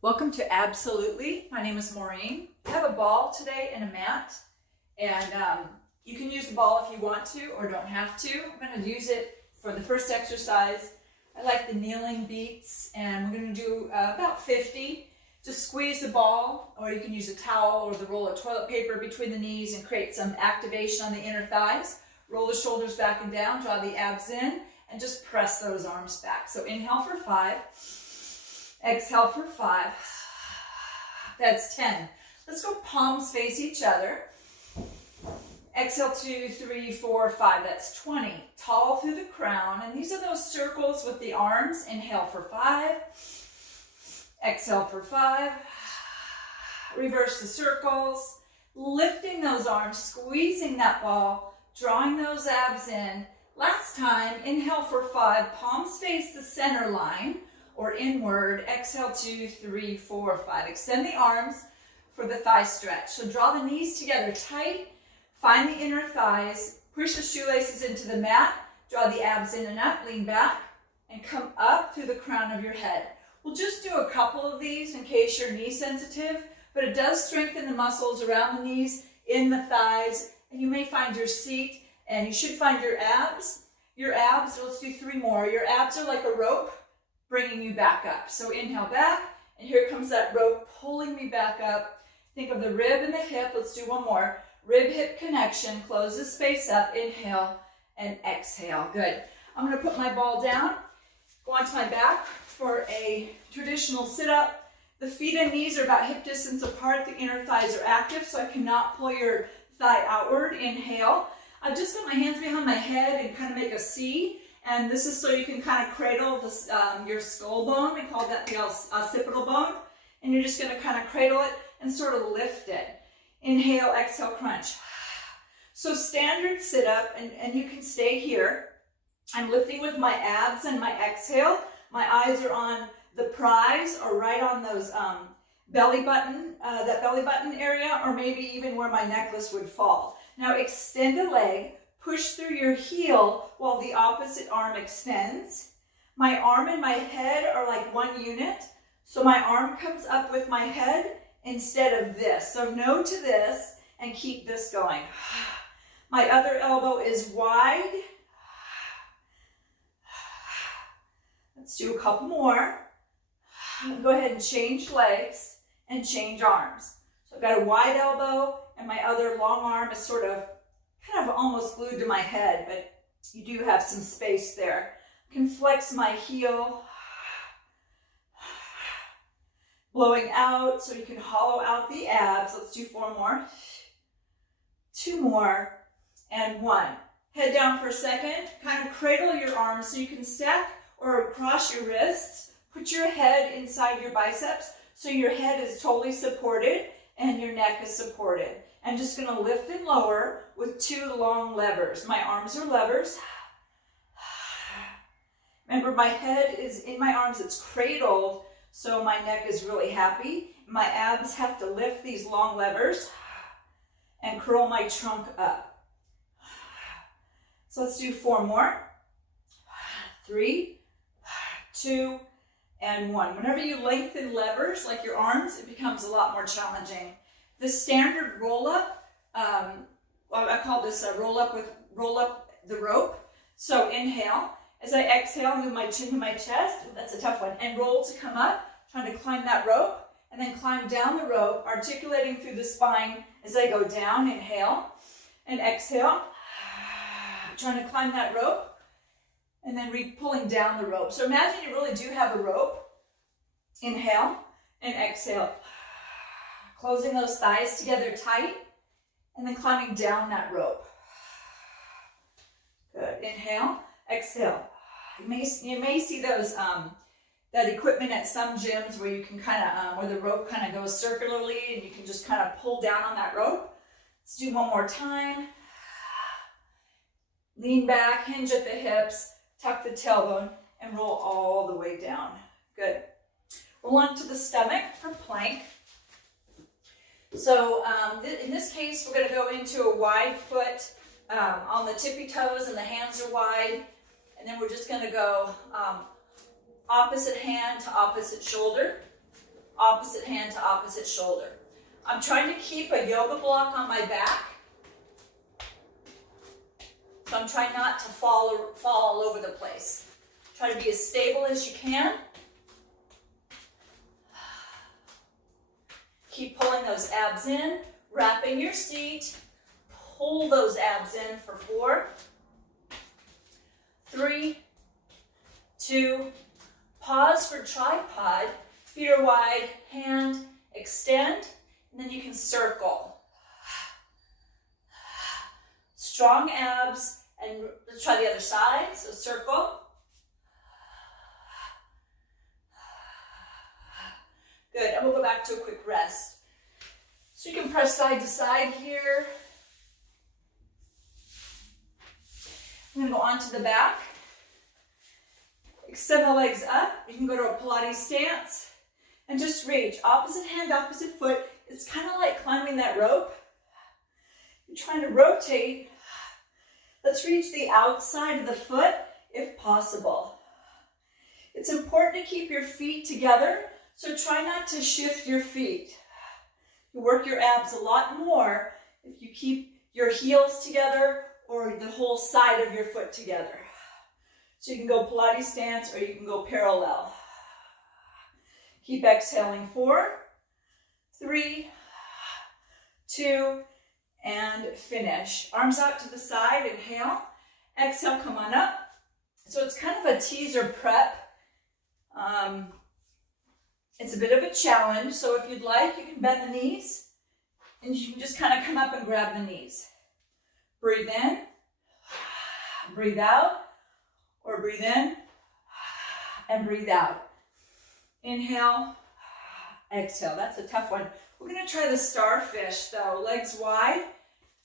Welcome to Absolutely. My name is Maureen. I have a ball today and a mat, and you can use the ball if you want to or don't have to. I'm going to use it for the first exercise. I like the kneeling beats, and we're going to do about 50. Just squeeze the ball, or you can use a towel or the roll of toilet paper between the knees and create some activation on the inner thighs. Roll the shoulders back and down, draw the abs in, and just press those arms back. So inhale for 5. Exhale for 5. That's 10. Let's go palms face each other. Exhale 2, 3, 4, 5. That's 20. Tall through the crown. And these are those circles with the arms. Inhale for 5. Exhale for 5. Reverse the circles. Lifting those arms, squeezing that ball, drawing those abs in. Last time, inhale for 5. Palms face the center line or inward. Exhale 2, 3, 4, 5. Extend the arms for the thigh stretch. So draw the knees together tight. Find the inner thighs. Push the shoelaces into the mat. Draw the abs in and up. Lean back and come up through the crown of your head. We'll just do a couple of these in case you're knee sensitive, but it does strengthen the muscles around the knees, in the thighs, and you may find your seat, and you should find your abs. Your abs, let's do 3 more. Your abs are like a rope bringing you back up. So inhale back, and here comes that rope pulling me back up. Think of the rib and the hip. Let's do 1 more. Rib-hip connection. Close the space up. Inhale and exhale. Good. I'm going to put my ball down, go onto my back for a traditional sit-up. The feet and knees are about hip distance apart. The inner thighs are active, so I cannot pull your thigh outward. Inhale. I've just got my hands behind my head and kind of make a C. And this is so you can kind of cradle this, your skull bone. We call that the occipital bone. And you're just going to kind of cradle it and sort of lift it. Inhale, exhale, crunch. So standard sit-up, and you can stay here. I'm lifting with my abs and my exhale. My eyes are on the prize or right on those belly button, that belly button area, or maybe even where my necklace would fall. Now extend a leg. Push through your heel while the opposite arm extends. My arm and my head are like one unit. So my arm comes up with my head instead of this. So no to this and keep this going. My other elbow is wide. Let's do a couple more. Go ahead and change legs and change arms. So I've got a wide elbow and my other long arm is sort of kind of almost glued to my head, but you do have some space there. I can flex my heel, blowing out so you can hollow out the abs. Let's do 4 more. 2 more, and 1. Head down for a second. Kind of cradle your arms so you can stack or cross your wrists. Put your head inside your biceps so your head is totally supported and your neck is supported. I'm just going to lift and lower with 2 long levers. My arms are levers. Remember, my head is in my arms. It's cradled, so my neck is really happy. My abs have to lift these long levers and curl my trunk up. So let's do 4 more. 3, 2, and 1. Whenever you lengthen levers, like your arms, it becomes a lot more challenging. The standard roll-up, I call this a roll-up the rope. So inhale. As I exhale, move my chin to my chest. That's a tough one. And roll to come up, trying to climb that rope. And then climb down the rope, articulating through the spine as I go down. Inhale and exhale. Trying to climb that rope. And then pulling down the rope. So imagine you really do have a rope. Inhale and exhale. Closing those thighs together tight, and then climbing down that rope. Good. Inhale, exhale. You may see those that equipment at some gyms where you can kind of where the rope kind of goes circularly, and you can just kind of pull down on that rope. Let's do 1 more time. Lean back, hinge at the hips, tuck the tailbone, and roll all the way down. Good. Roll onto the stomach for plank. So in this case, we're going to go into a wide foot on the tippy toes, and the hands are wide. And then we're just going to go opposite hand to opposite shoulder. opposite hand to opposite shoulder. I'm trying to keep a yoga block on my back. So I'm trying not to fall all over the place. Try to be as stable as you can. Keep pulling those abs in, wrapping your seat. Pull those abs in for 4, 3, 2, pause for tripod. Feet are wide, hand, extend, and then you can circle. Strong abs, and let's try the other side. So circle. Good, and we'll go back to a quick rest. So you can press side to side here. I'm gonna go onto the back. Extend the legs up. You can go to a Pilates stance and just reach. Opposite hand, opposite foot. It's kind of like climbing that rope. You're trying to rotate. Let's reach the outside of the foot if possible. It's important to keep your feet together, so try not to shift your feet. You work your abs a lot more if you keep your heels together or the whole side of your foot together. So you can go Pilates stance or you can go parallel. Keep exhaling. 4, 3, 2, and finish. Arms out to the side, inhale. Exhale, come on up. So it's kind of a teaser prep. It's a bit of a challenge, so if you'd like, you can bend the knees, and you can just kind of come up and grab the knees. Breathe in, breathe out, or breathe in, and breathe out. Inhale, exhale. That's a tough one. We're going to try the Starfish, though. Legs wide.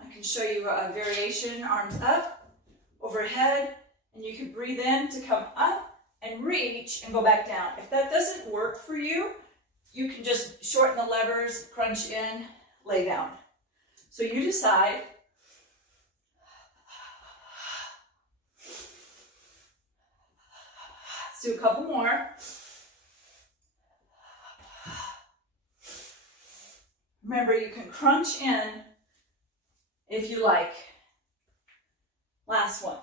I can show you a variation. Arms up, overhead, and you can breathe in to come up and reach and go back down. If that doesn't work for you, you can just shorten the levers, crunch in, lay down. So you decide. Let's do a couple more. Remember, you can crunch in if you like. Last one.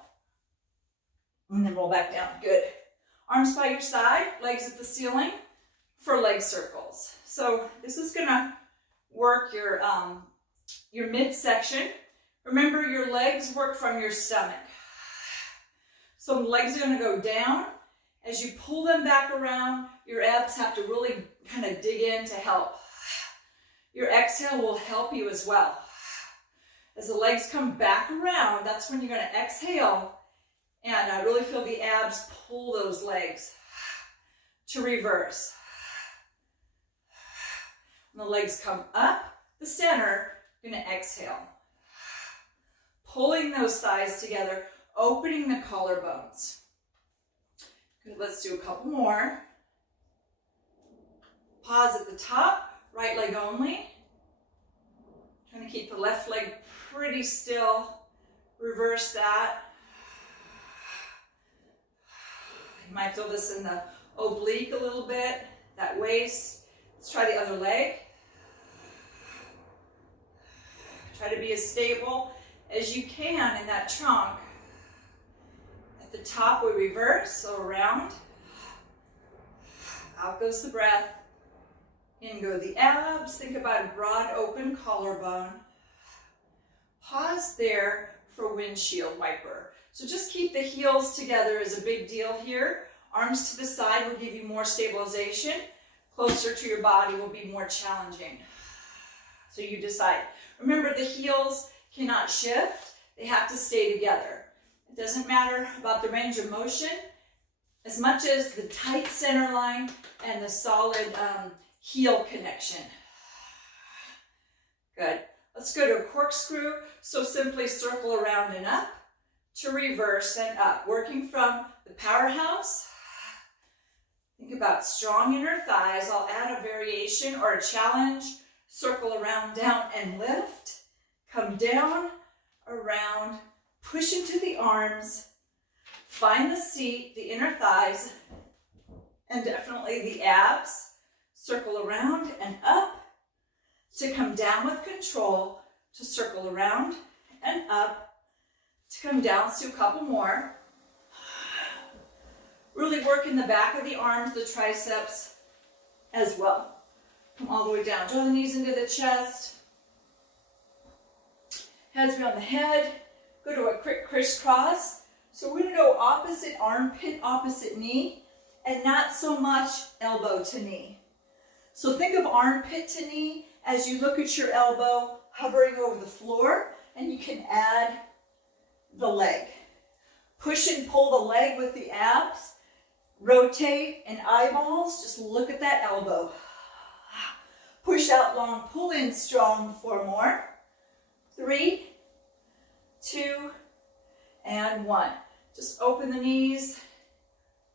And then roll back down. Good. Arms by your side, legs at the ceiling for leg circles. So this is going to work your midsection. Remember, your legs work from your stomach. So the legs are going to go down. As you pull them back around, your abs have to really kind of dig in to help. Your exhale will help you as well. As the legs come back around, that's when you're going to exhale and really feel the abs pull those legs to reverse. When the legs come up the center, you're going to exhale. Pulling those thighs together, opening the collarbones. Good, let's do a couple more. Pause at the top, right leg only. Trying to keep the left leg pretty still. Reverse that. You might feel this in the oblique a little bit, that waist. Let's try the other leg. Try to be as stable as you can in that trunk. At the top, we reverse, so around. Out goes the breath. In go the abs. Think about a broad open collarbone. Pause there for windshield wiper. So just keep the heels together is a big deal here. Arms to the side will give you more stabilization. Closer to your body will be more challenging. So you decide. Remember, the heels cannot shift. They have to stay together. It doesn't matter about the range of motion as much as the tight center line and the solid heel connection. Good. Let's go to a corkscrew. So simply circle around and up to reverse and up. Working from the powerhouse. Think about strong inner thighs. I'll add a variation or a challenge. Circle around, down, and lift. Come down, around, push into the arms. Find the seat, the inner thighs, and definitely the abs. circle around and up, to come down with control, to circle around and up, to come down. Let's do a couple more. Really work in the back of the arms, the triceps as well. Come all the way down. Draw the knees into the chest. Hands behind the head. Go to a quick crisscross. So we're going to go opposite armpit, opposite knee, and not so much elbow to knee. So think of armpit to knee as you look at your elbow hovering over the floor, and you can add the leg. Push and pull the leg with the abs. Rotate and eyeballs. Just look at that elbow. Push out long, pull in strong. 4 more. 3, 2, and 1. Just open the knees.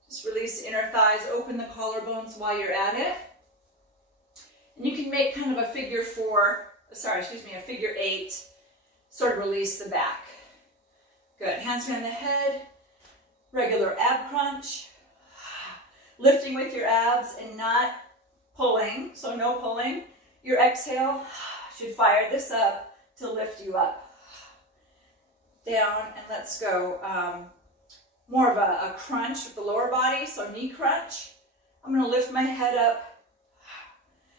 Just release the inner thighs. Open the collarbones while you're at it. And you can make kind of a figure 8. Sort of release the back. Good. Hands behind the head. Regular ab crunch. Lifting with your abs and not pulling. So no pulling. Your exhale should fire this up to lift you up. Down, and let's go. More of a crunch with the lower body. So knee crunch. I'm going to lift my head up.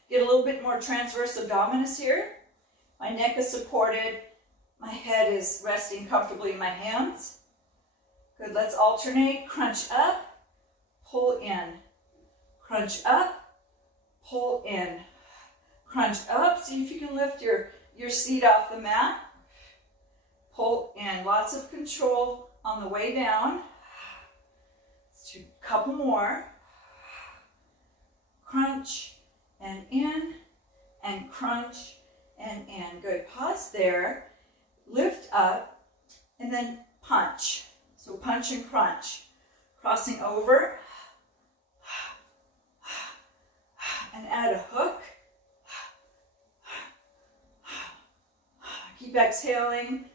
Get a little bit more transverse abdominis here. My neck is supported. My head is resting comfortably in my hands. Good, let's alternate. Crunch up, pull in. Crunch up, pull in. Crunch up. See if you can lift your seat off the mat. Pull in. Lots of control on the way down. Let's do a couple more. Crunch and in, and crunch and in. Good. Pause there. Lift up, and then punch. So punch and crunch. Crossing over, and add a hook. Keep exhaling.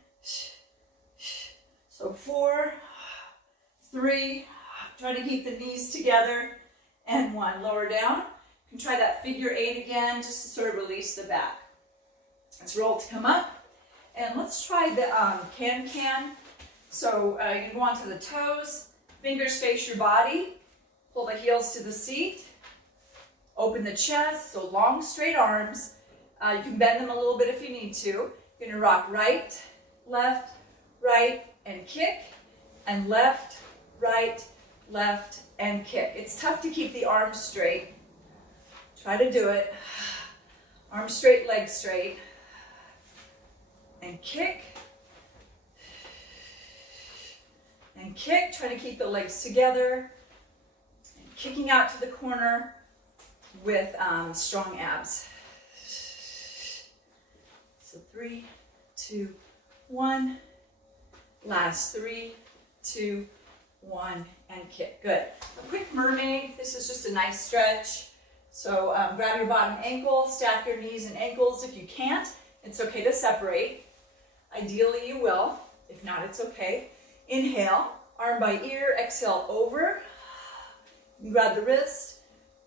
So 4, 3, try to keep the knees together, and 1. Lower down. You can try that figure 8 again, just to sort of release the back. Let's roll to come up. And let's try the can-can. So you can go onto the toes, fingers face your body, pull the heels to the seat, open the chest, so long straight arms. You can bend them a little bit if you need to. You're gonna rock right, and kick, and left, and kick. It's tough to keep the arms straight. Try to do it. Arms straight, legs straight. And kick. And kick. Try to keep the legs together. And kicking out to the corner with strong abs. So 3, 2, 1. Last 3, 2, 1, and kick. Good. A quick mermaid. This is just a nice stretch. So grab your bottom ankle, stack your knees and ankles. If you can't, it's okay to separate. Ideally you will. If not, it's okay. Inhale, arm by ear, exhale over. You grab the wrist.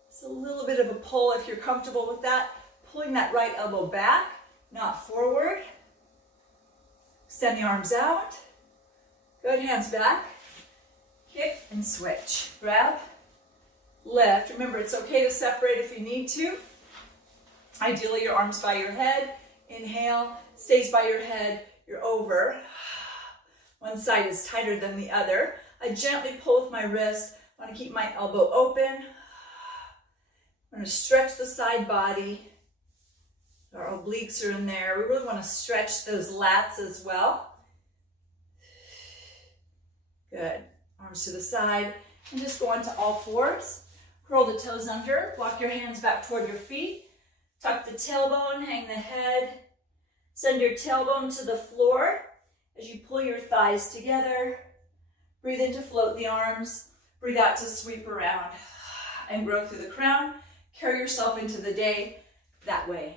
It's a little bit of a pull if you're comfortable with that. Pulling that right elbow back, not forward. Extend the arms out. Good, hands back. Kick and switch. Grab, lift. Remember, it's okay to separate if you need to. Ideally, your arms by your head. Inhale, stays by your head. You're over. One side is tighter than the other. I gently pull with my wrist. I want to keep my elbow open. I'm going to stretch the side body. Our obliques are in there. We really want to stretch those lats as well. Good. Arms to the side. And just go onto all fours. Curl the toes under. Walk your hands back toward your feet. Tuck the tailbone. Hang the head. Send your tailbone to the floor as you pull your thighs together. Breathe in to float the arms. Breathe out to sweep around and grow through the crown. Carry yourself into the day that way.